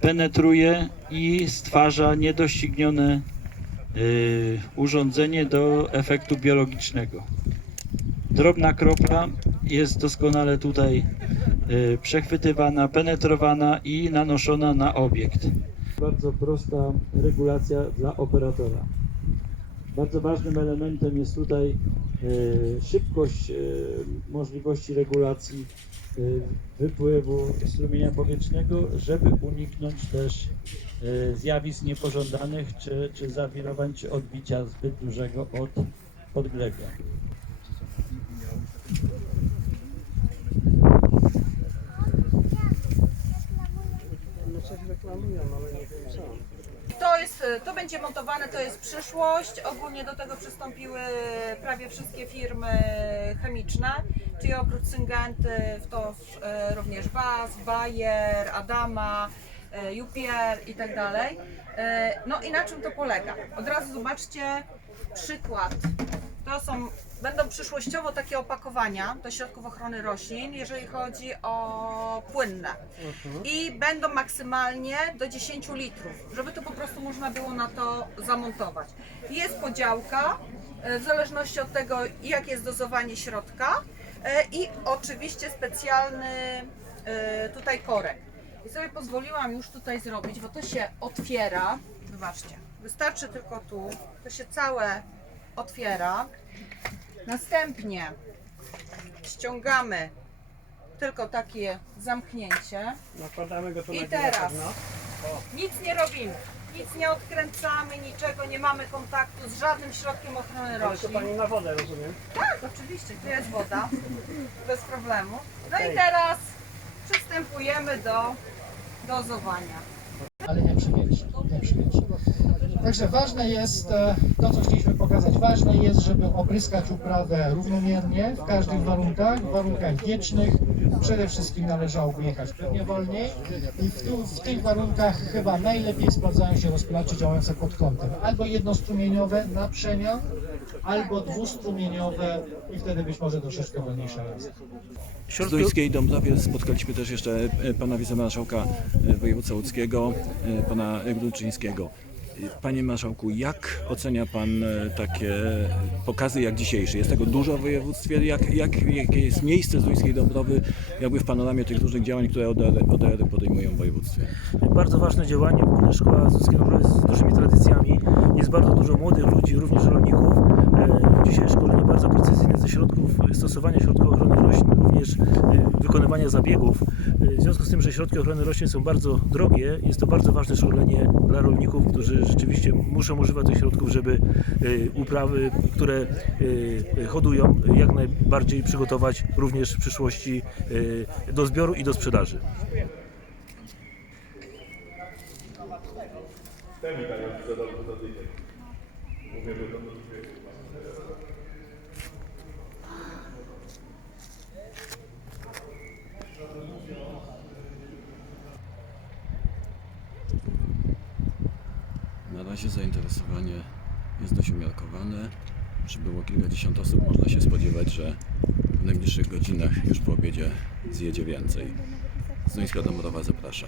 penetruje i stwarza niedoścignione y, urządzenie do efektu biologicznego. Drobna kropla jest doskonale tutaj y, przechwytywana, penetrowana i nanoszona na obiekt. Bardzo prosta regulacja dla operatora. Bardzo ważnym elementem jest tutaj e, szybkość e, możliwości regulacji e, wypływu strumienia powietrznego, żeby uniknąć też zjawisk niepożądanych, czy, czy zawirowań, czy odbicia zbyt dużego od podgrzewia. No reklamują, ale nie wiem co. To, jest, to będzie montowane, to jest przyszłość. Ogólnie do tego przystąpiły prawie wszystkie firmy chemiczne, czyli oprócz Syngenty, w to e, również BAS, Bayer, Adama, e, UPR i tak dalej. E, No i na czym to polega? Od razu zobaczcie przykład. To są, będą przyszłościowo takie opakowania do środków ochrony roślin, jeżeli chodzi o płynne. I będą maksymalnie do 10 litrów, żeby to po prostu można było na to zamontować. Jest podziałka, e, w zależności od tego, jakie jest dozowanie środka e, i oczywiście specjalny e, tutaj korek. I sobie pozwoliłam już tutaj zrobić, bo to się otwiera. Zobaczcie, wystarczy tylko tu, to się całe otwiera. Następnie ściągamy tylko takie zamknięcie. Nakładamy go tu I na teraz. Nic nie robimy. Nic nie odkręcamy, niczego, nie mamy kontaktu z żadnym środkiem ochrony Ale to roślin. pani na wodę, rozumiem? Tak, oczywiście, tu jest woda, bez problemu. No i Okej. teraz przystępujemy do dozowania. Ale nie przymięci. Nie. Także ważne jest, e, to co chcieliśmy pokazać, ważne jest, żeby opryskać uprawę równomiernie w każdych warunkach, w warunkach wiecznych. Przede wszystkim należałoby jechać pewnie wolniej i w, tu, w tych warunkach chyba najlepiej sprawdzają się rozpylacze działające pod kątem. Albo jednostrumieniowe na przemian, albo dwustrumieniowe i wtedy być może troszeczkę wolniejsza jazda. W Duńskiej Dąbrowie spotkaliśmy też jeszcze e, pana wicemarszałka e, województwa łódzkiego, e, pana Grudczyńskiego. E, Panie marszałku, jak ocenia pan takie pokazy jak dzisiejszy? Jest tego dużo w województwie? Jak, jak, jakie jest miejsce z Duńskiej Dąbrowy jakby w panoramie tych różnych działań, które ODR, ODR podejmują w województwie? bardzo ważne działanie. Szkoła Zuckiego Dąbrowy z dużymi tradycjami. Jest bardzo dużo młodych ludzi, również rolników. E, Dzisiaj szkolenie bardzo precyzyjne ze środków stosowania środków ochrony roślin, również e, wykonywania zabiegów. E, W związku z tym, że środki ochrony roślin są bardzo drogie, jest to bardzo ważne szkolenie dla rolników, którzy rzeczywiście muszą używać tych środków, żeby e, uprawy, które e, hodują, jak najbardziej przygotować również w przyszłości e, do zbioru i do sprzedaży. Na razie zainteresowanie jest dość umiarkowane. Przybyło kilkadziesiąt osób. Można się spodziewać, że w najbliższych godzinach już po obiedzie zjedzie więcej. Z Duńska Dąbrowa zaprasza.